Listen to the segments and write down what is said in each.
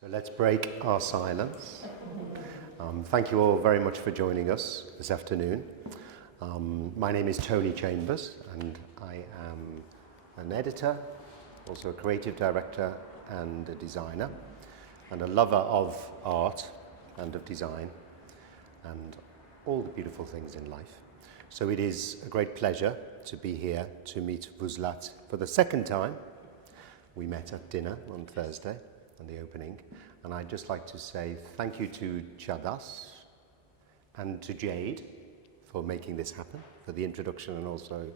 So let's break our silence. Thank you all very much for joining us this afternoon. My name is Tony Chambers and I am an editor, also a creative director and a designer and a lover of art and of design and all the beautiful things in life. So it is a great pleasure to be here to meet Vuslat for the second time. We met at dinner on Thursday and the opening, and I'd just like to say thank you to Chadas and to Jade for making this happen, for the introduction and also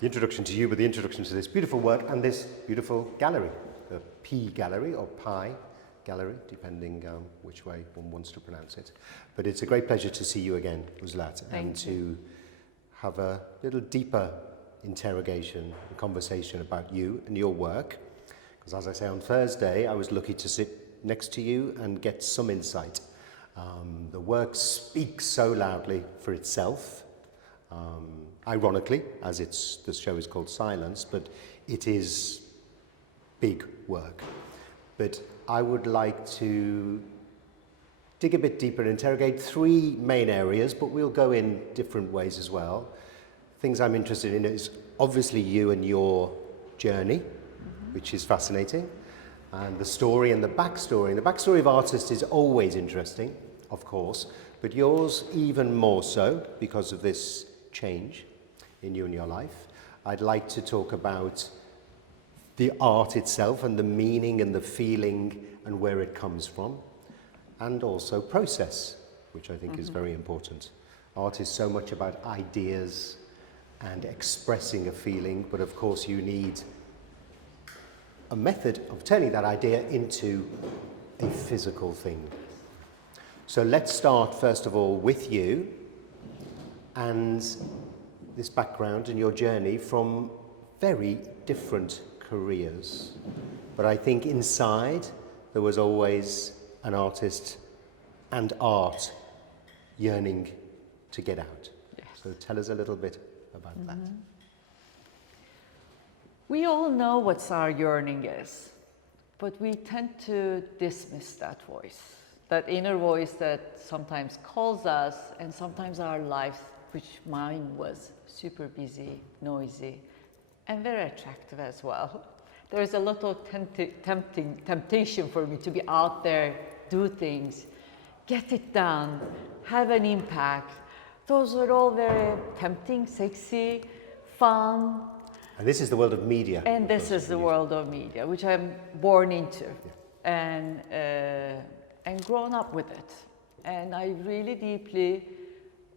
the introduction to you, but the introduction to this beautiful work and this beautiful gallery, the P Gallery or Pi Gallery, depending which way one wants to pronounce it. But it's a great pleasure to see you again, Vuslat, and to have a little deeper interrogation, a conversation about you and your work. Because as I say, on Thursday, I was lucky to sit next to you and get some insight. The work speaks so loudly for itself, ironically, as the show is called Silence, but it is big work. But I would like to dig a bit deeper and interrogate three main areas, but we'll go in different ways as well. Things I'm interested in is obviously you and your journey, which is fascinating, and the story and the backstory. And the backstory of artists is always interesting, of course, but yours even more so because of this change in you and your life. I'd like to talk about the art itself and the meaning and the feeling and where it comes from, and also process, which I think is very important. Art is so much about ideas and expressing a feeling, but of course you need a method of turning that idea into a physical thing. So let's start first of all with you and this background and your journey from very different careers. But I think inside there was always an artist and art yearning to get out. Yes. So tell us a little bit about that. We all know what our yearning is, but we tend to dismiss that voice, that inner voice that sometimes calls us, and sometimes our life, which mine was super busy, noisy, and very attractive as well. There is a lot of temptation for me to be out there, do things, get it done, have an impact. Those are all very tempting, sexy, fun. And this is the world of media. And this is the world of media, which I'm born into, and grown up with it. And I really deeply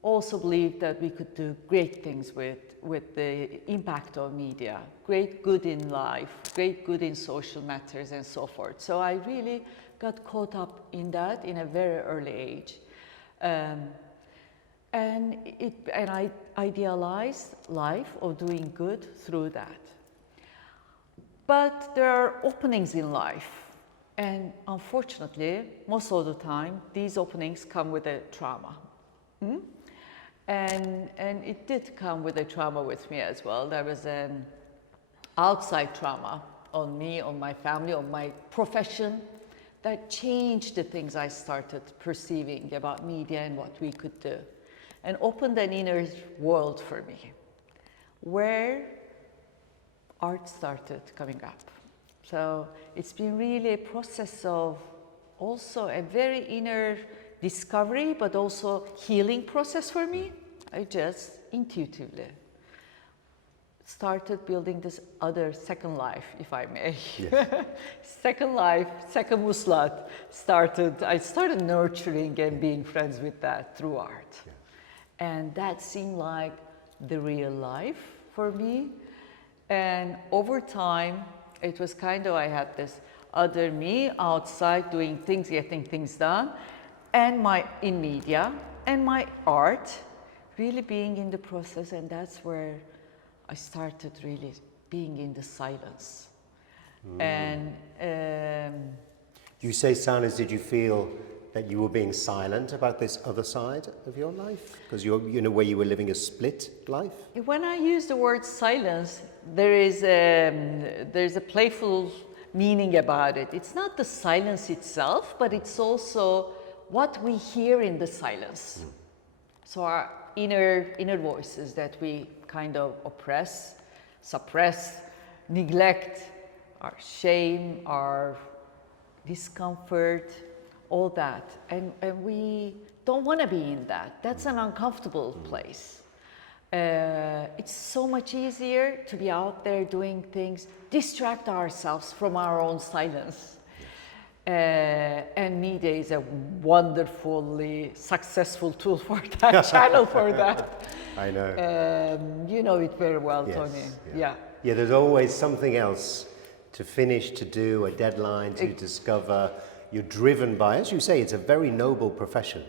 also believe that we could do great things with the impact of media, great good in life, great good in social matters and so forth. So I really got caught up in that in a very early age. And I idealized life of doing good through that. But there are openings in life, and unfortunately, most of the time, these openings come with a trauma. And it did come with a trauma with me as well. There was an outside trauma on me, on my family, on my profession, that changed the things I started perceiving about media and what we could do, and opened an inner world for me, where art started coming up. So it's been really a process of also a very inner discovery, but also healing process for me. I just intuitively started building this other second life, if I may. Yes. Second life, second Vuslat I started nurturing and being friends with that through art. Yeah. And that seemed like the real life for me. And over time, it was kind of, I had this other me outside doing things, getting things done, and in media, and my art really being in the process, and that's where I started really being in the silence. And you say silence, did you feel that you were being silent about this other side of your life? Because you're in a way you were living a split life? When I use the word silence, there's a playful meaning about it. It's not the silence itself, but it's also what we hear in the silence. So our inner voices that we kind of oppress, suppress, neglect, our shame, our discomfort, all that. And we don't want to be in that. That's an uncomfortable place. It's so much easier to be out there doing things, distract ourselves from our own silence. And media is a wonderfully successful tool for that, channel for that. I know. You know it very well, Yes, Tony. yeah. Yeah, there's always something else to finish, to do, a deadline, to discover. You're driven by, as you say, it's a very noble profession.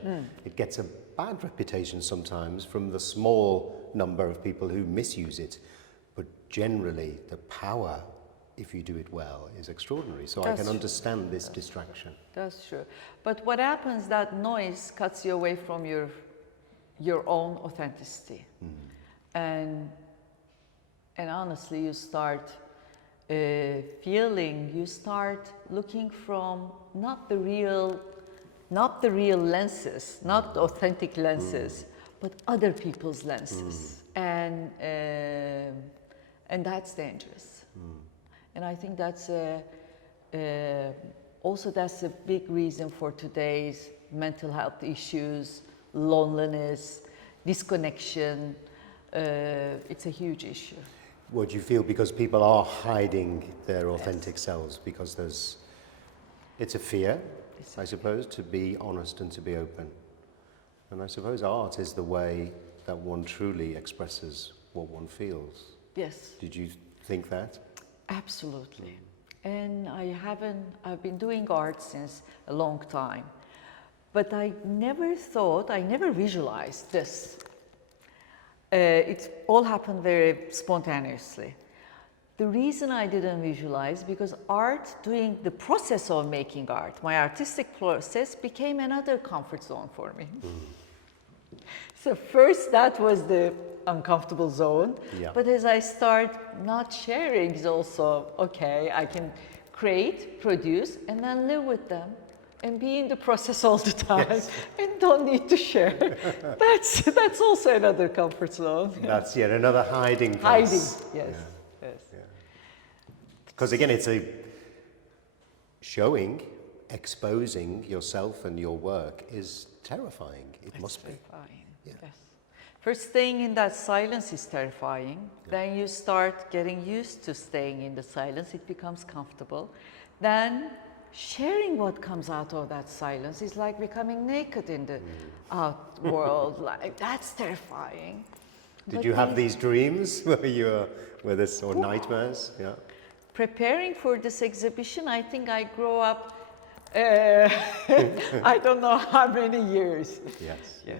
It gets a bad reputation sometimes from the small number of people who misuse it. But generally, the power, if you do it well, is extraordinary. So I can understand this distraction. That's true. But what happens, that noise cuts you away from your own authenticity. And honestly, you start you start looking from not the real lenses, not the authentic lenses, but other people's lenses. And that's dangerous. And I think that's also that's a big reason for today's mental health issues, loneliness, disconnection. It's a huge issue. What do you feel, because people are hiding their authentic selves because it's a fear, I suppose, to be honest and to be open. And I suppose art is the way that one truly expresses what one feels. Yes. Did you think that? Absolutely. And I've been doing art since a long time, but I never visualized this. It all happened very spontaneously. The reason I didn't visualize, because doing the process of making art, my artistic process became another comfort zone for me. So first that was the uncomfortable zone, but as I start not sharing is also, okay, I can create, produce, and then live with them and be in the process all the time and don't need to share. That's also another comfort zone. That's yet another hiding place. Yes. Because again, it's a showing, exposing yourself and your work is terrifying. It must be. Terrifying. Yes. First, staying in that silence is terrifying. Then you start getting used to staying in the silence. It becomes comfortable. Then sharing what comes out of that silence is like becoming naked in the out world. Like, that's terrifying. Did you have these dreams or nightmares? Yeah. Preparing for this exhibition, I think I grew up, I don't know how many years. Yes. Yeah.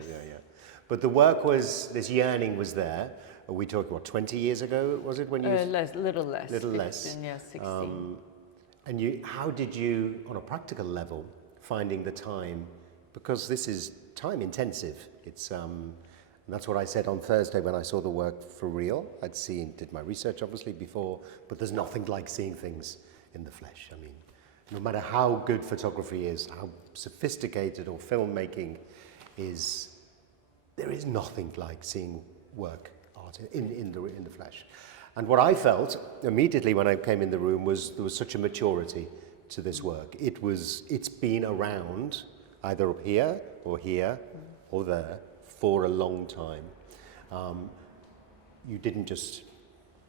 But the work this yearning was there. Are we talking, 20 years ago, was it when you? Little less. 16. Yeah, 16. And how did you, on a practical level, finding the time, because this is time intensive. It's, and that's what I said on Thursday when I saw the work for real. Did my research obviously before, but there's nothing like seeing things in the flesh. I mean, no matter how good photography is, how sophisticated or filmmaking is, there is nothing like seeing art in the flesh. And what I felt immediately when I came in the room was there was such a maturity to this work. It's been around either up here or there for a long time. You didn't just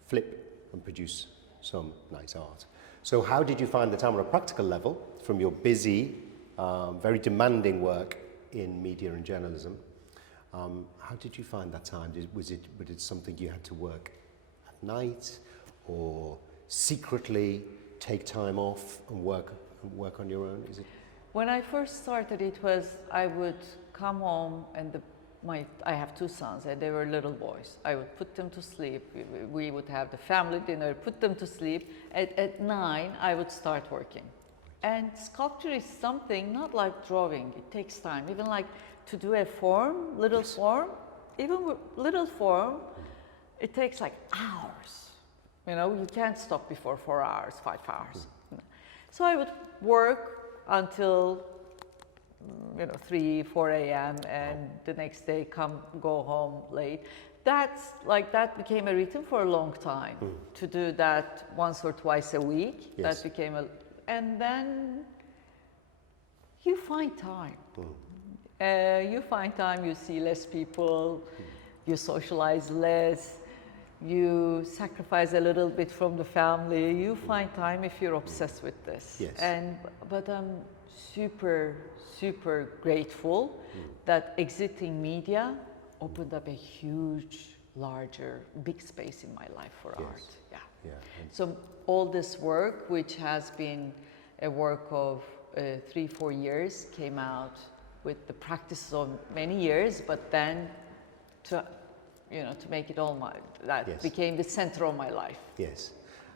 flip and produce some nice art. So how did you find the time on a practical level from your busy, very demanding work in media and journalism? How did you find that time? Was it something you had to work at night or secretly take time off and work on your own? When I first started, I would come home and I have two sons and they were little boys. I would put them to sleep. We would have the family dinner, put them to sleep. At 9, I would start working. And sculpture is something not like drawing. It takes time. Even like to do a form, little form, even with little form, it takes like hours. You know, you can't stop before 4 hours, 5 hours. So I would work until 3, 4 a.m. and the next day go home late. That became a rhythm for a long time. To do that once or twice a week. Yes. That became and then you find time. You see less people, you socialize less, you sacrifice a little bit from the family. You find time if you're obsessed with this. Yes. But I'm super, super grateful that exiting media opened up a huge, larger, big space in my life for art. Yeah. So all this work, which has been a work of 3-4 years, came out with the practice of many years, but then to make it all Yes. became the center of my life. Yes.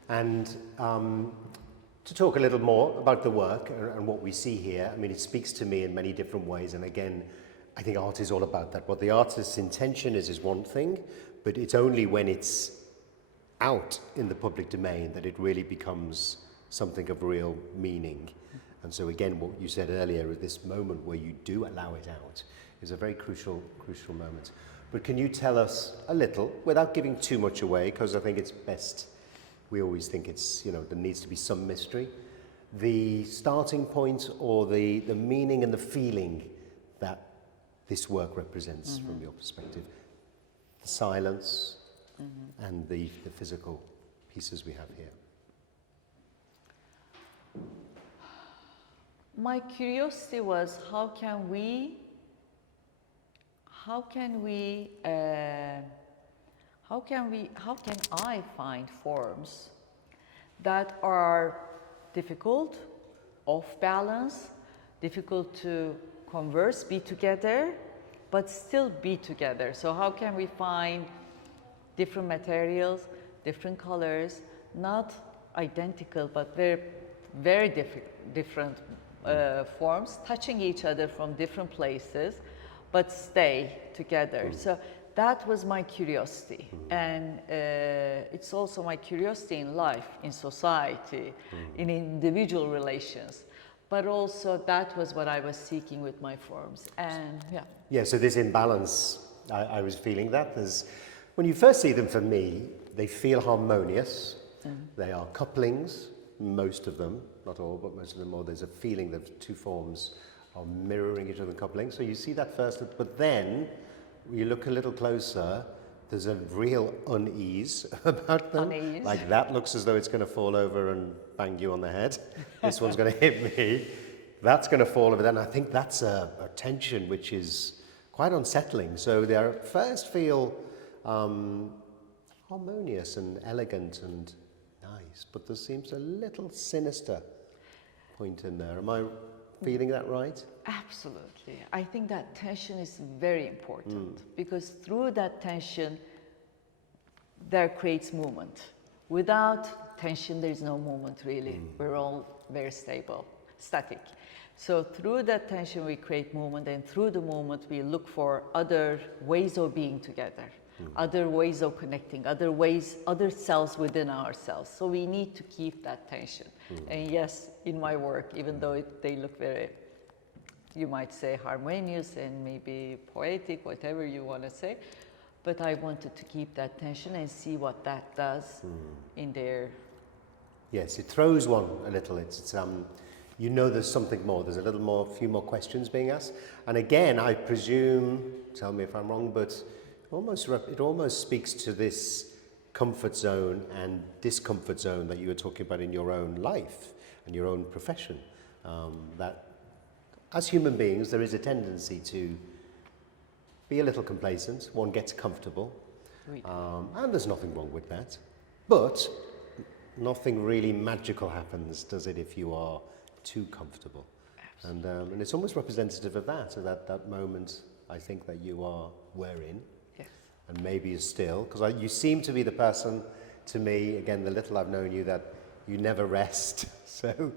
And to talk a little more about the work and what we see here, I mean, it speaks to me in many different ways. And again, I think art is all about that. What the artist's intention is one thing, but it's only when it's out in the public domain that it really becomes something of real meaning. And so again, what you said earlier, at this moment where you do allow it out, is a very crucial moment. But can you tell us a little, without giving too much away, because I think it's best, we always think it's, there needs to be some mystery, the starting point or the meaning and the feeling that this work represents from your perspective, the silence and the physical pieces we have here. My curiosity was how can I find forms that are difficult, off balance, difficult to converse, be together, but still be together. So how can we find different materials, different colors, not identical, but very, very different forms, touching each other from different places, but stay together. So that was my curiosity. And it's also my curiosity in life, in society, in individual relations. But also that was what I was seeking with my forms. And Yeah, so this imbalance, I was feeling that. When you first see them, for me, they feel harmonious. They are couplings, most of them, not all, but most of them, or there's a feeling that two forms are mirroring each other and coupling. So you see that first, but then you look a little closer, there's a real unease about them. Unease. Like that looks as though it's going to fall over and bang you on the head. This one's going to hit me. That's going to fall over. Then I think that's a tension which is quite unsettling. So they at first feel harmonious and elegant and nice, but there seems a little sinister point in there. Am I feeling that right? absolutely. I think that tension is very important because through that tension, there creates movement. Without tension, there's no movement really. We're all very static. So through that tension, we create movement, and through the movement, we look for other ways of being together, other ways of connecting, other selves within ourselves. So we need to keep that tension. And yes, in my work, even though they look very, you might say, harmonious and maybe poetic, whatever you want to say, but I wanted to keep that tension and see what that does in there. Yes, it throws one a little. It's you know there's something more. There's a few more questions being asked. And again, I presume, tell me if I'm wrong, but it almost speaks to this comfort zone and discomfort zone that you were talking about in your own life and your own profession. That as human beings, there is a tendency to be a little complacent. One gets comfortable, and there's nothing wrong with that. But nothing really magical happens, does it, if you are too comfortable? And it's almost representative of that moment, I think, that you were in. Yes. And maybe is still, because you seem to be the person, to me, again, the little I've known you, that you never rest. So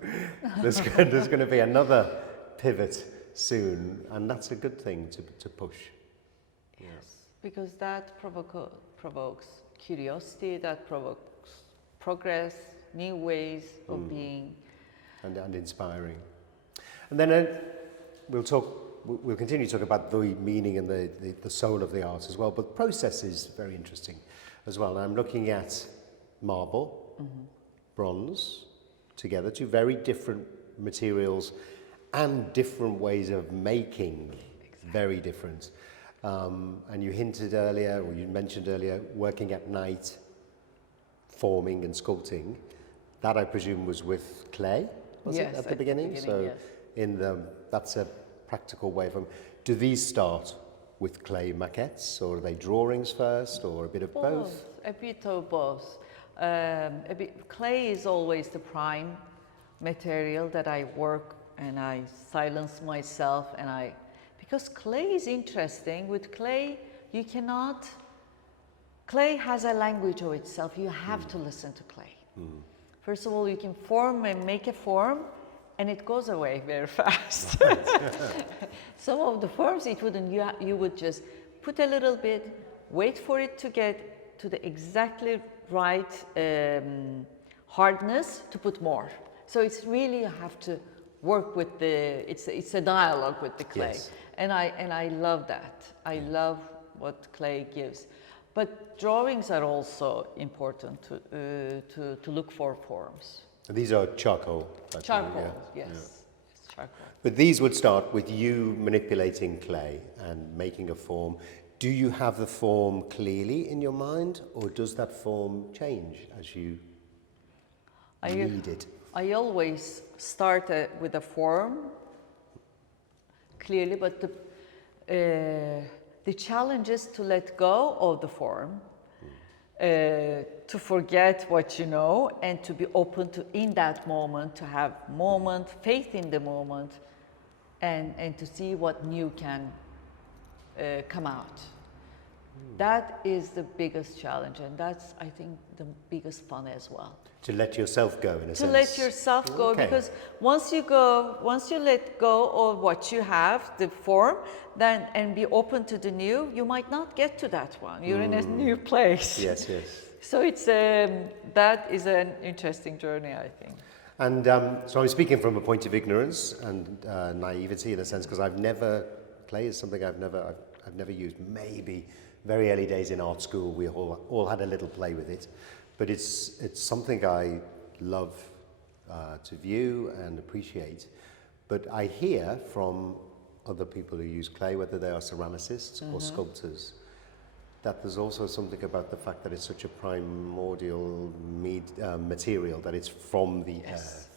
there's going to be another pivot soon, and that's a good thing to push. Yes, because that provokes curiosity, that provokes progress, new ways of being. and inspiring. And then we'll continue to talk about the meaning and the soul of the art as well, but process is very interesting as well. And I'm looking at marble, bronze together, two very different materials and different ways of making, very different. And you hinted earlier, or you mentioned earlier, working at night, forming and sculpting. That I presume was with clay, was it, at the beginning? So yes. That's a practical way of. Do these start with clay maquettes, or are they drawings first, or a bit of both? A bit of both. Clay is always the prime material that I work and I silence myself, because clay is interesting. With clay, clay has a language of itself. You have to listen to clay. First of all, you can form and make a form, and it goes away very fast. Some of the forms, it wouldn't. You would just put a little bit, wait for it to get to the exactly right hardness to put more. So it's really, you have to work with it's a dialogue with the clay. Yes. And I love that. I love what clay gives. But drawings are also important to look for forms. And these are charcoal. Charcoal, yes. It's charcoal. But these would start with you manipulating clay and making a form. Do you have the form clearly in your mind, or does that form change as you need it? I always start with a form clearly, but the challenge is to let go of the form, to forget what you know, and to be open to, in that moment, to have faith in the moment, and to see what new can come out. That is the biggest challenge, and that's, I think, the biggest fun as well. To let yourself go, in a sense. To let yourself go, because once you let go of what you have, the form, then and be open to the new, you might not get to that one. You're in a new place. Yes. So it's that is an interesting journey, I think. And so I'm speaking from a point of ignorance and naivety, in a sense, because clay is something I've never used. Maybe very early days in art school, we all had a little play with it. But it's something I love to view and appreciate. But I hear from other people who use clay, whether they are ceramicists or sculptors, that there's also something about the fact that it's such a primordial material, that it's from the earth.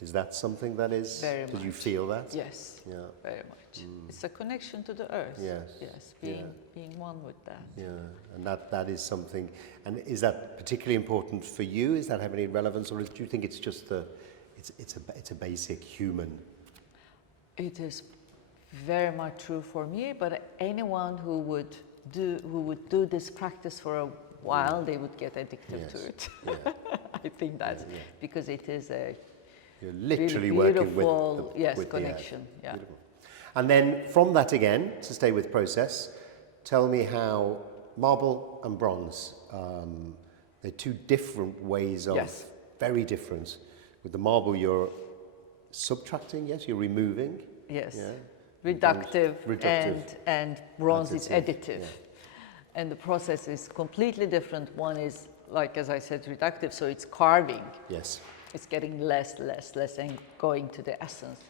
Is that something that is? Very much. Did you feel that? Yes. Yeah. Very much. It's a connection to the earth. Yes. Being one with that. Yeah, and that is something. And is that particularly important for you? Is that have any relevance, or do you think it's just it's a basic human? It is very much true for me. But anyone who would do this practice for a while, they would get addicted to it. Yeah. I think that's because it is a. You're literally really working with the connection. Yeah. Beautiful. And then from that again, to stay with process, tell me how marble and bronze, they're two different ways of, very different. With the marble, you're subtracting, yes, you're removing. Yes, yeah. reductive. And bronze is additive. Yeah. And the process is completely different. One is, like as I said, reductive, so it's carving. Yes. It's getting less, and going to the essence.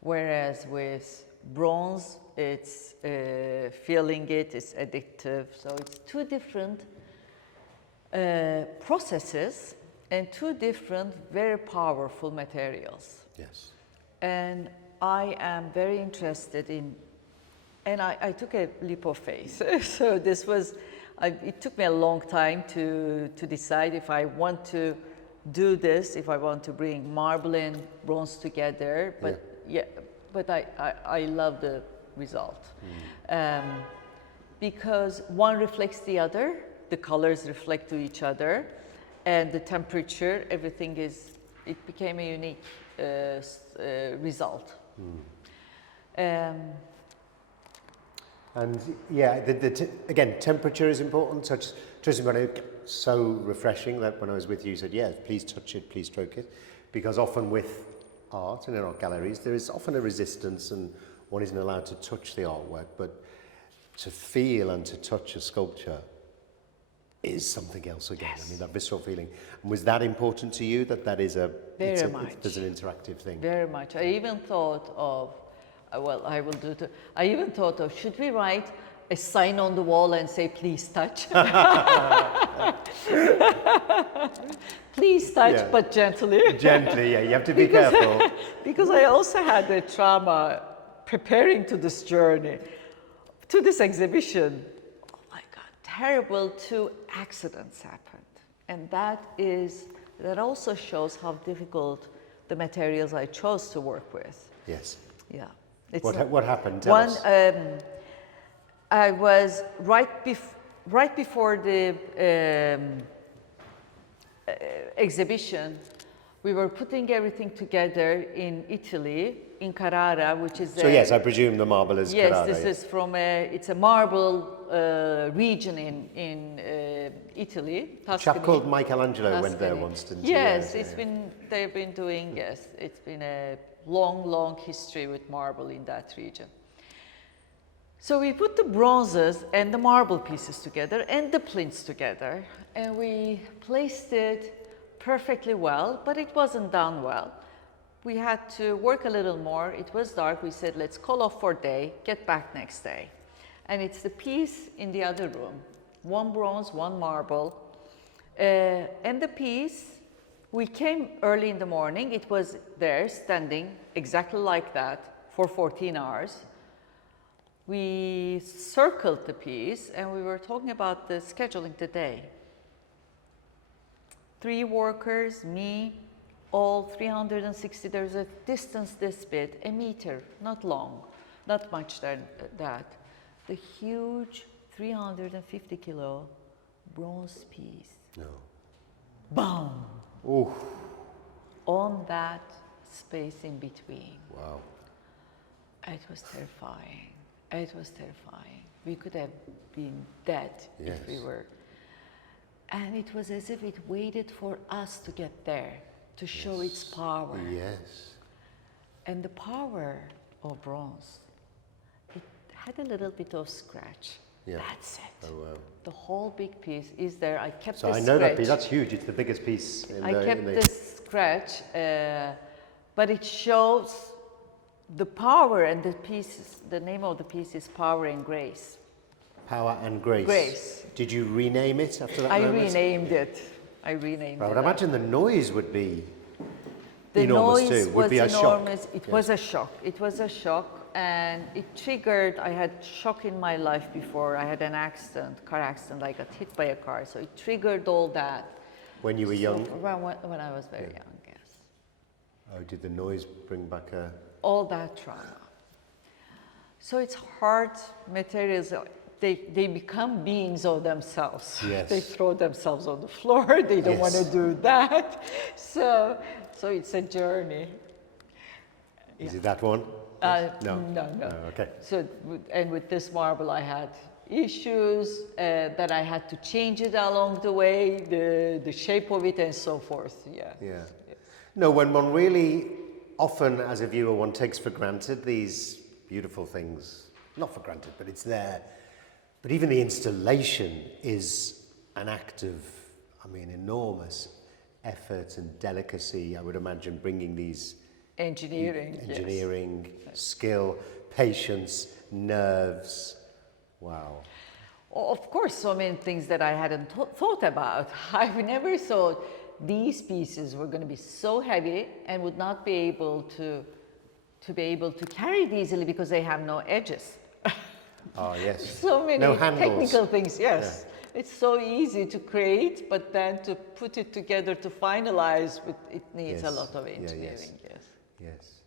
Whereas with bronze, it's feeling it, it's addictive. So it's two different processes and two different very powerful materials. Yes. And I am very interested in, and I took a leap of faith. So this was, it took me a long time to decide if I want to do this, if I want to bring marble and bronze together, but but I love the result. Because one reflects the other, the colors reflect to each other, and the temperature, everything it became a unique result. And yeah, again, temperature is important. So refreshing that when I was with you, you said, please touch it, please stroke it. Because often with art and in art galleries, there is often a resistance and one isn't allowed to touch the artwork, but to feel and to touch a sculpture is something else again. Yes. I mean, that visceral feeling. And was that important to you, that is Very much. there's an interactive thing? Very much. I even thought of, well, I will do it. I even thought of, should we write a sign on the wall and say, please touch? Please touch, Yeah. but gently. Gently, yeah, you have to be careful. Because I also had a trauma preparing to this journey, to this exhibition. Oh my God, terrible, 2 accidents happened. And that also shows how difficult the materials I chose to work with. Yes. Yeah. What happened? Tell us. I was right before the exhibition. We were putting everything together in Italy, in Carrara, which is So yes, I presume the marble is yes, Carrara. this is from it's a marble region in Italy, A Tuscany. chap called Michelangelo went there Tuscany. once, didn't he? Yes, Yeah, it's yeah. been, they've been doing, yes, it's been a long history with marble in that region. So we put the bronzes and the marble pieces together and the plinths together, and we placed it perfectly well, but it wasn't done well. We had to work a little more. It was dark. We said, let's call off for a day, get back next day. And it's the piece in the other room, 1 bronze, 1 marble. And the piece, we came early in the morning. It was there standing exactly like that for 14 hours. We circled the piece and we were talking about the scheduling the day. 3 workers, me, all 360, there's a distance this big, a meter, not long, not much than that. The huge 350 kilo bronze piece. No. Boom! Ooh. On that space in between. Wow. It was terrifying. It was terrifying. We could have been dead if we Yes. were. And it was as if it waited for us to get there, to show its power. Yes. And the power of bronze, it had a little bit of scratch. Yeah. That's it. Oh wow. The whole big piece is there. I kept So the I know that scratch. piece. That's huge. It's the biggest piece in I the. kept this scratch, but it shows the power, and the pieces, the name of the piece is Power and Grace. Power and Grace. Grace. Did you rename it after that I moment? renamed it. I renamed I it. would imagine the noise would be The enormous noise too. was Would be a enormous. shock. It Yes. was a shock. It was a shock, and it triggered. I had shock in my life before. I had an accident, car accident. I got hit by a car, so it triggered all that. When you were young. Around when I was very young, yes. Oh, did the noise bring back a? All that trauma. So it's hard materials. They become beings of themselves. Yes. They throw themselves on the floor. They don't want to Yes. do that. So it's a journey. Is it that one? No. No. Oh, okay. So, and with this marble, I had issues that I had to change it along the way, the shape of it, and so forth. Yeah. Yeah. No, when one really often, as a viewer, one takes for granted these beautiful things. Not for granted, but it's there. But even the installation is an act of, I mean, enormous effort and delicacy. I would imagine bringing these Engineering. skill, patience, nerves. Wow. Of course, so many things that I hadn't thought about. I never thought these pieces were going to be so heavy and would not be able to carry it easily because they have no edges. Oh, yes. So many No handles. technical things, yes. It's so easy to create, but then to put it together, to finalize, it needs a Yes. lot of Yeah, engineering, yes. Yes.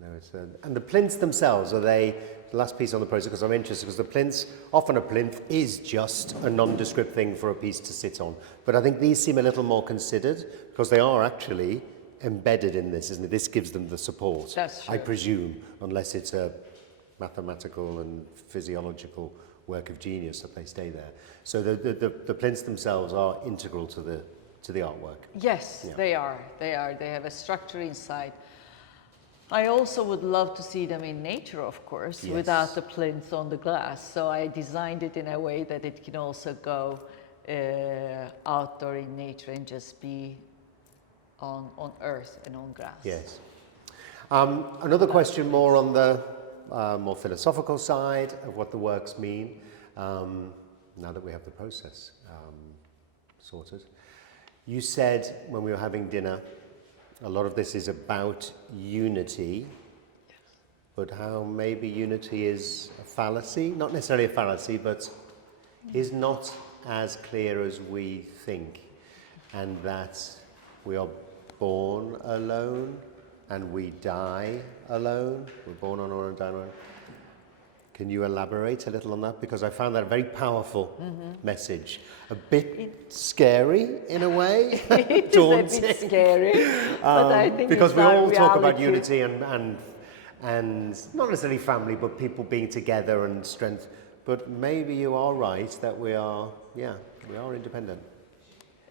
No, it's and the plinths themselves, are they, the last piece on the process, because I'm interested, because the plinths, often a plinth is just a nondescript thing for a piece to sit on. But I think these seem a little more considered, because they are actually embedded in this, isn't it? This gives them the support, That's I true. presume, unless it's a mathematical and physiological work of genius that they stay there. So the plinths themselves are integral to to the artwork. Yes, Yeah. they are. They are. They have a structure inside. I also would love to see them in nature, of course, Yes. without the plinths on the glass. So I designed it in a way that it can also go outdoor in nature and just be on earth and on grass. Yes. Another question more on the more philosophical side of what the works mean, now that we have the process sorted. You said when we were having dinner, a lot of this is about unity, but how maybe unity is a fallacy, not necessarily a fallacy, but is not as clear as we think, and that we are born alone and we die alone. We're born on our own and die alone. Can you elaborate a little on that? Because I found that a very powerful message. A bit scary in a way. It is a bit scary, but I think because it's we our all talk about reality. unity and not necessarily family, but people being together and strength. But maybe you are right that we are independent.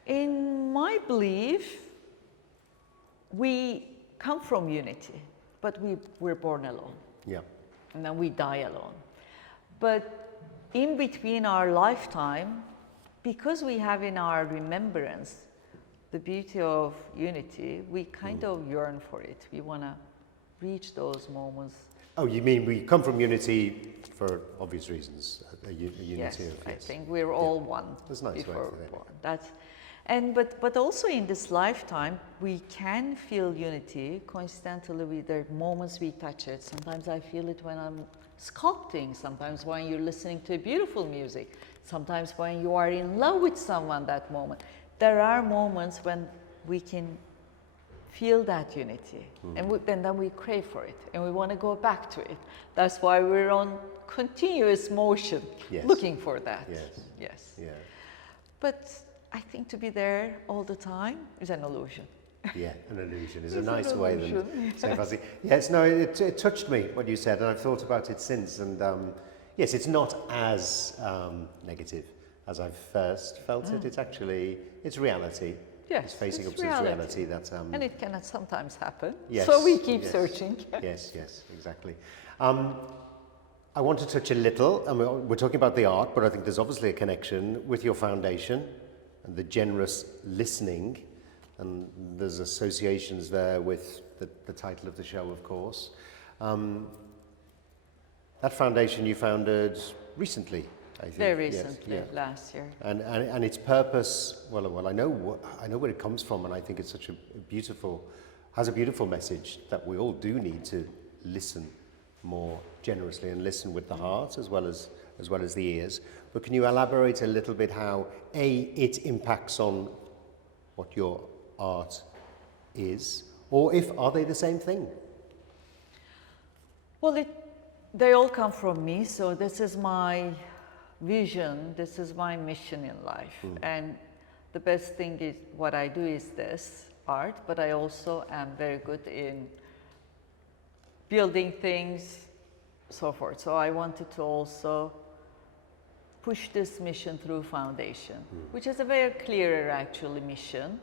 In my belief, we come from unity, but we're born alone. Yeah. And then we die alone. But in between our lifetime, because we have in our remembrance the beauty of unity, we kind of yearn for it. We want to reach those moments. Oh, you mean we come from unity for obvious reasons? A unity Yes, of, I think we're all one. That's a nice way before to put it. born. But also in this lifetime, we can feel unity coincidentally with the moments we touch it. Sometimes I feel it when I'm sculpting, sometimes when you're listening to beautiful music, sometimes when you are in love with someone that moment. There are moments when we can feel that unity, and then we crave for it, and we want to go back to it. That's why we're on continuous motion, Yes. looking for that. Yes. Yes. Yeah. But I think to be there all the time is an illusion. Yeah, an illusion is a It's nice an way than illusion, say fuzzy. Yes, no, it touched me what you said, and I've thought about it since. And yes, it's not as negative as I first felt it. It's actually reality. Yes, it's facing it's up to reality. this reality that. And it can sometimes happen. Yes, So we keep yes. searching. Yes, exactly. I want to touch a little, and we're talking about the art, but I think there's obviously a connection with your foundation and the generous listening, and there's associations there with the title of the show, of course. That foundation you founded recently, I think. Very Yes, recently, yeah. last year. And its purpose, well, I know where it comes from, and I think it's such has a beautiful message that we all do need to listen more generously and listen with the heart as well as the ears. But can you elaborate a little bit how it impacts on what your art is, or are they the same thing? Well, they all come from me, so this is my vision, this is my mission in life. And the best thing is what I do is this art, but I also am very good in building things, so forth. So I wanted to also push this mission through foundation, which is a very clearer actually mission,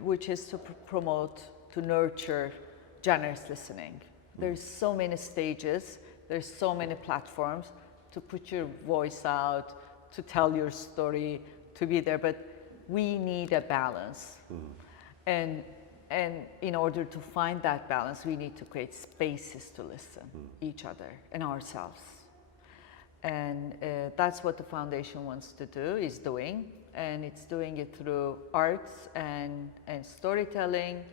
which is to promote, to nurture generous listening. There's so many stages, there's so many platforms to put your voice out, to tell your story, to be there, but we need a balance. And in order to find that balance, we need to create spaces to listen, each other and ourselves. And that's what the foundation wants to do, is doing, and it's doing it through arts and storytelling.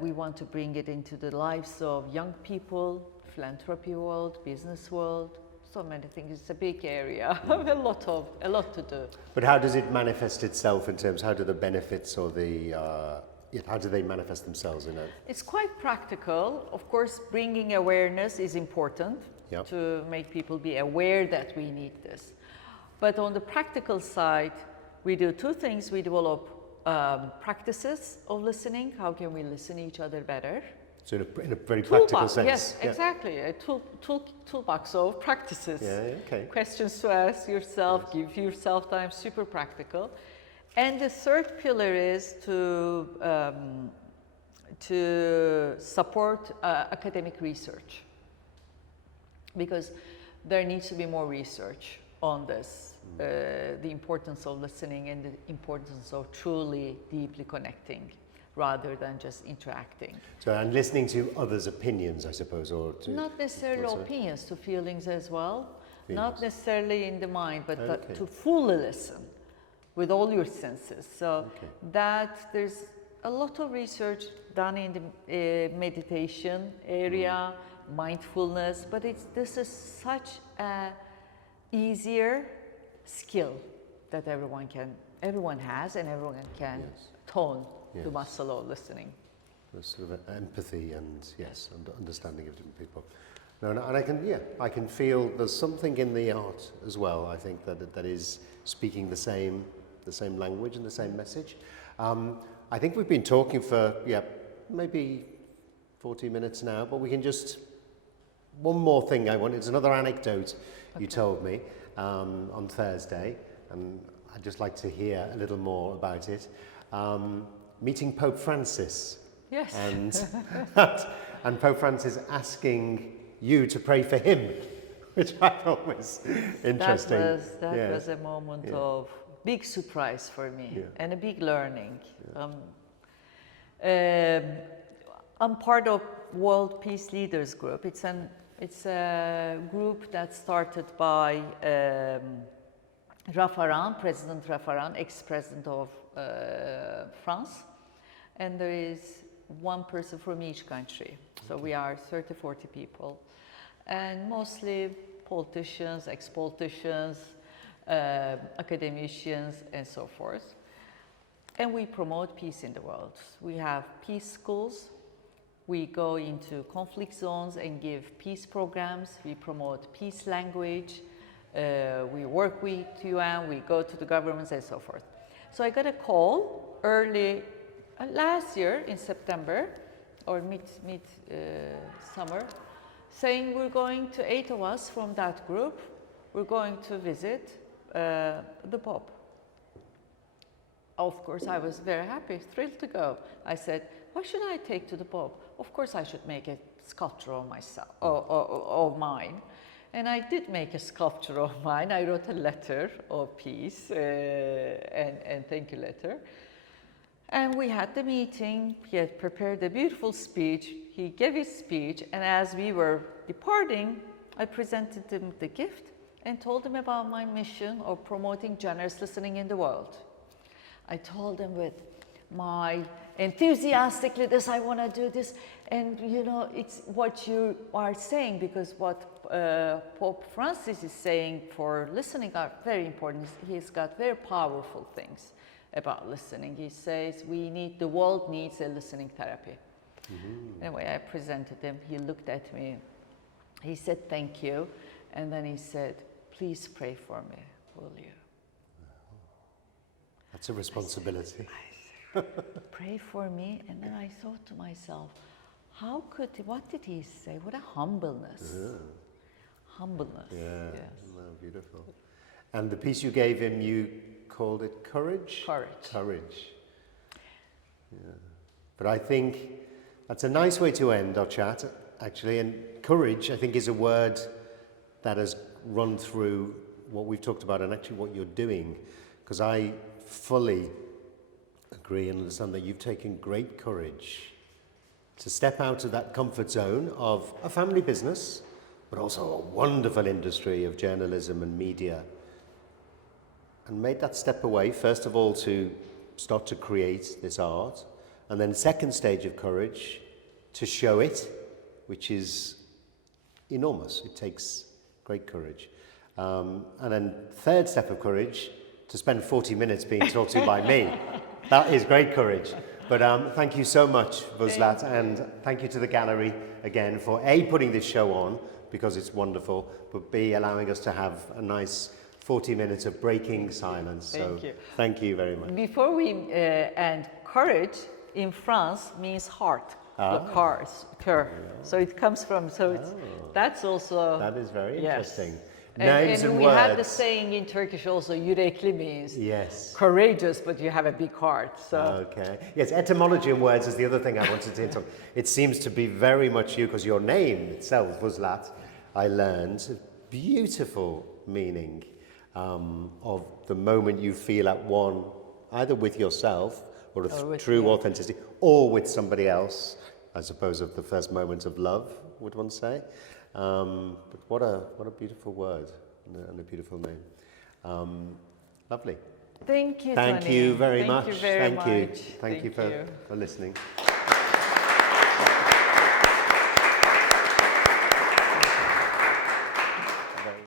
We want to bring it into the lives of young people, philanthropy world, business world, so many things. It's a big area, a lot to do. But how does it manifest itself in terms? How do the benefits or how do they manifest themselves in it? It's quite practical. Of course, bringing awareness is important. Yep. To make people be aware that we need this. But on the practical side, we do two things. We develop practices of listening. How can we listen each other better? So in a very practical sense. Yes, Yeah. exactly. A toolbox of practices. Yeah, okay. Questions to ask yourself, give yourself time, super practical. And the third pillar is to support academic research, because there needs to be more research on this, the importance of listening and the importance of truly deeply connecting rather than just interacting. So, and listening to others' opinions, I suppose, or to... Not necessarily also opinions, to feelings as well. Feelings. Not necessarily in the mind, but Okay. to fully listen with all your senses. So that there's a lot of research done in the meditation area, mindfulness, but this is such a easier skill that everyone has, and everyone can tone the muscle of listening. The sort of empathy and understanding of different people. No, and I can feel there's something in the art as well. I think that is speaking the same language and the same message. I think we've been talking for maybe 40 minutes now, but we can just one more thing. It's another anecdote you told me on Thursday, and I'd just like to hear a little more about it. Meeting Pope Francis. Yes. And Pope Francis asking you to pray for him, which I thought was interesting. That was a moment of big surprise for me and a big learning. I'm part of World Peace Leaders Group. It's a group that started by President Raffarin, ex-president of France, and there is one person from each country. So we are 30, 40 people, and mostly politicians, ex-politicians, academicians, and so forth. And we promote peace in the world. We have peace schools. We go into conflict zones and give peace programs. We promote peace language. We work with UN. We go to the governments and so forth. So I got a call early last year in September or mid summer, saying we're going to 8 of us from that group. We're going to visit the Pope. Of course, I was very happy, thrilled to go. I said, what should I take to the Pope? Of course, I should make a sculpture of myself, of mine. And I did make a sculpture of mine. I wrote a letter of peace and thank you letter. And we had the meeting. He had prepared a beautiful speech. He gave his speech, and as we were departing, I presented him the gift and told him about my mission of promoting generous listening in the world. I told him with my enthusiastically this, I want to do this, and you know, it's what you are saying, because what Pope Francis is saying for listening are very important. He's got very powerful things about listening. He says the world needs a listening therapy. Mm-hmm. Anyway, I presented him. He looked at me. He said, thank you. And then he said, please pray for me, will you? That's a responsibility. I said, pray for me. And then I thought to myself, what did he say? What a humbleness. Yeah. Humbleness. Yeah, yes. No, beautiful. And the piece you gave him, you called it courage? Courage. Courage. Yeah. But I think that's a nice way to end our chat, actually. And courage, I think, is a word that has run through what we've talked about and actually what you're doing. Because I fully agree and understand that you've taken great courage to step out of that comfort zone of a family business, but also a wonderful industry of journalism and media, and made that step away, first of all, to start to create this art, and then second stage of courage, to show it, which is enormous. It takes great courage. And then third step of courage, to spend 40 minutes being talked to by me. That is great courage. But thank you so much, Vuslat, and thank you to the gallery again for A, putting this show on, because it's wonderful, but B, allowing us to have a nice 40 minutes of breaking silence. Thank you. Thank you very much. Before we end, courage in France means heart. Cœur. So it comes from, it's, that's also... That is very interesting. Names and we have the words. saying in Turkish also, yürekli means Yes. courageous, but you have a big heart. So Okay. Yes, etymology in words is the other thing I wanted to talk. It seems to be very much you, because your name itself, Vuslat, I learned, a beautiful meaning of the moment you feel at one, either with yourself or with true you. authenticity, or with somebody else, I suppose, of the first moment of love, would one say. But what a beautiful word and a beautiful name. Lovely. thank you, Thank Tony. you very Thank much. You very Thank you. much. Thank you for listening.